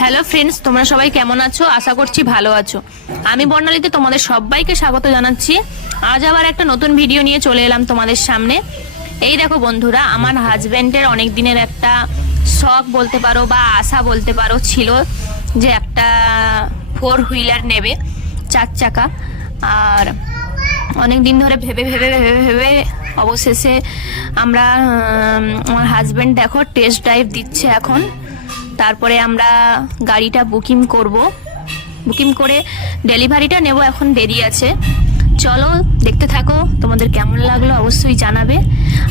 Hello friends তোমরা সবাই কেমন আছো? আশা করছি ভালো আছো। আমি বর্ণালীতে তোমাদের সবাইকে স্বাগত জানাচ্ছি। আজ আবার একটা নতুন ভিডিও নিয়ে চলে এলাম তোমাদের সামনে। এই দেখো বন্ধুরা, আমার হাজব্যান্ডের অনেক দিনের একটা শখ বলতে পারো বা আশা বলতে পারো ছিল যে একটা ফোর হুইলার নেবে, চার চাকা। আর অনেক দিন ধরে ভেবে ভেবে ভেবে ভেবে অবশেষে আমরা আমার হাজব্যান্ড দেখো টেস্ট ড্রাইভ দিচ্ছে এখন। তারপরে আমরা গাড়িটা বুকিং করব। বুকিং করে ডেলিভারিটা নেব, এখন দেরি আছে। চলো, দেখতে থাকো, তোমাদের কেমন লাগল অবশ্যই জানাবে।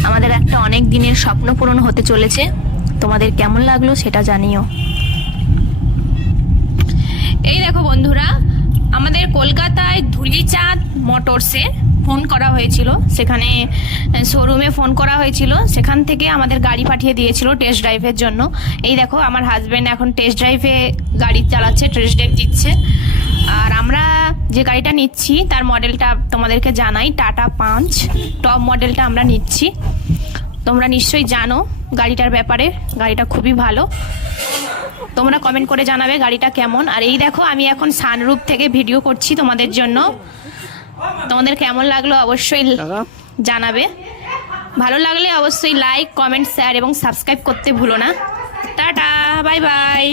আমাদের একটা অনেক দিনের স্বপ্ন পূরণ হতে চলেছে। তোমাদের কেমন লাগল সেটা জানিও। এই দেখো বন্ধুরা, আমাদের কলকাতায় ধুলিচাঁদ মোটরসে ফোন করা হয়েছিল। সেখানে শোরুমে ফোন করা হয়েছিল। সেখান থেকে আমাদের গাড়ি পাঠিয়ে দিয়েছিল টেস্ট ড্রাইভের জন্য। এই দেখো, আমার হাজব্যান্ড এখন টেস্ট ড্রাইভে গাড়ি চালাচ্ছে টেস্ট ড্রাইভ দিচ্ছে। আর আমরা যে গাড়িটা নিচ্ছি, তার মডেলটা তোমাদেরকে জানাই টাটা পাঁচ টপ মডেলটা আমরা নিচ্ছি। তোমরা নিশ্চয়ই জানো গাড়িটার ব্যাপারে। গাড়িটা খুবই ভালো। তোমরা কমেন্ট করে জানাবে গাড়িটা কেমন। আর এই দেখো, আমি এখন সানরূপ থেকে ভিডিও করছি তোমাদের জন্য। তোমাদের কেমন লাগল অবশ্যই জানাবে। ভালো লাগলে অবশ্যই লাইক কমেন্ট শেয়ার এবং সাবস্ক্রাইব করতে ভুলো না। Tata bye bye